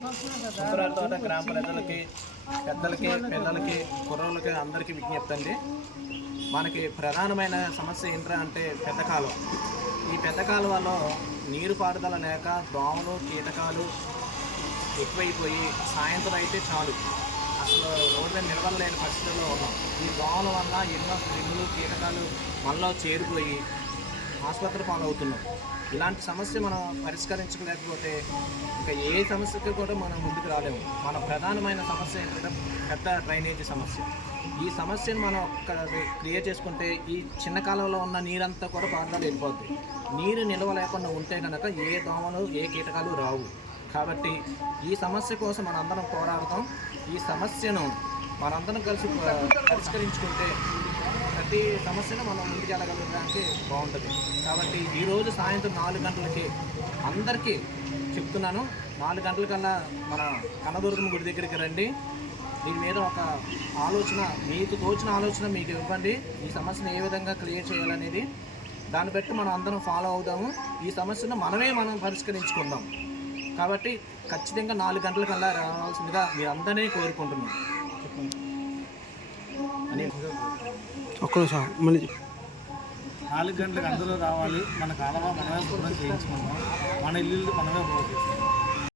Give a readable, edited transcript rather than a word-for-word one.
తోట గ్రామ ప్రజలకి, పెద్దలకి, పిల్లలకి, కుర్రోళ్ళకి అందరికీ విజ్ఞప్తి అండి. మనకి ప్రధానమైన సమస్య ఏంట్రా అంటే పెద్ద కాలువ. ఈ పెద్ద కాలువలో నీరు పారుదల లేక దోమలు, కీటకాలు ఎక్కువైపోయి సాయంత్రం అయితే చాలు అసలు రోడ్డు మీద నిలబడలేని పరిస్థితుల్లో ఉన్నాం. ఈ దోమల వల్ల ఎన్నో క్రిములు, కీటకాలు మనలో చేరిపోయి ఆసుపత్రి పాలవుతున్నాం. ఇలాంటి సమస్య మనం పరిష్కరించలేకపోతే ఇంకా ఏ సమస్యకి కూడా మనం ముందుకు రాలేము. మన ప్రధానమైన సమస్య ఏంటంటే పెద్ద డ్రైనేజీ సమస్య. ఈ సమస్యను మనం క్లియర్ చేసుకుంటే ఈ చిన్న కాలంలో ఉన్న నీరంతా కూడా పారుదల వెళ్ళిపోద్ది. నీరు నిల్వ లేకుండా ఉంటే కనుక ఏ దోమలు, ఏ కీటకాలు రావు. కాబట్టి ఈ సమస్య కోసం మనందరం పోరాడతాం. ఈ సమస్యను మనందరం కలిసి పరిష్కరించుకుంటే ప్రతి సమస్యను మనం ముందుకెళ్ళగలగడానికి బాగుంటుంది. కాబట్టి ఈరోజు సాయంత్రం 4 గంటలకి అందరికీ చెప్తున్నాను, 4 గంటలకల్లా మన కనదుర్గమ్మ గుడి దగ్గరికి రండి. దీని మీద ఒక ఆలోచన, మీకు తోచిన ఆలోచన మీకు ఇవ్వండి. ఈ సమస్యను ఏ విధంగా క్లియర్ చేయాలనేది దాన్ని బట్టి మనం అందరం ఫాలో అవుదాము. ఈ సమస్యను మనం పరిష్కరించుకుందాం. కాబట్టి ఖచ్చితంగా 4 గంటలకల్లా రావాల్సిందిగా మీరు అందరినీ కోరుకుంటున్నాం. ఒక్క నిమిషం మళ్ళీ 4 గంటలకు అందరూ రావాలి. మన కాలువ మనమే శుభ్రం చేయించుకుందాం. మన ఇల్లు మనమే బాగు చేసుకుందాం.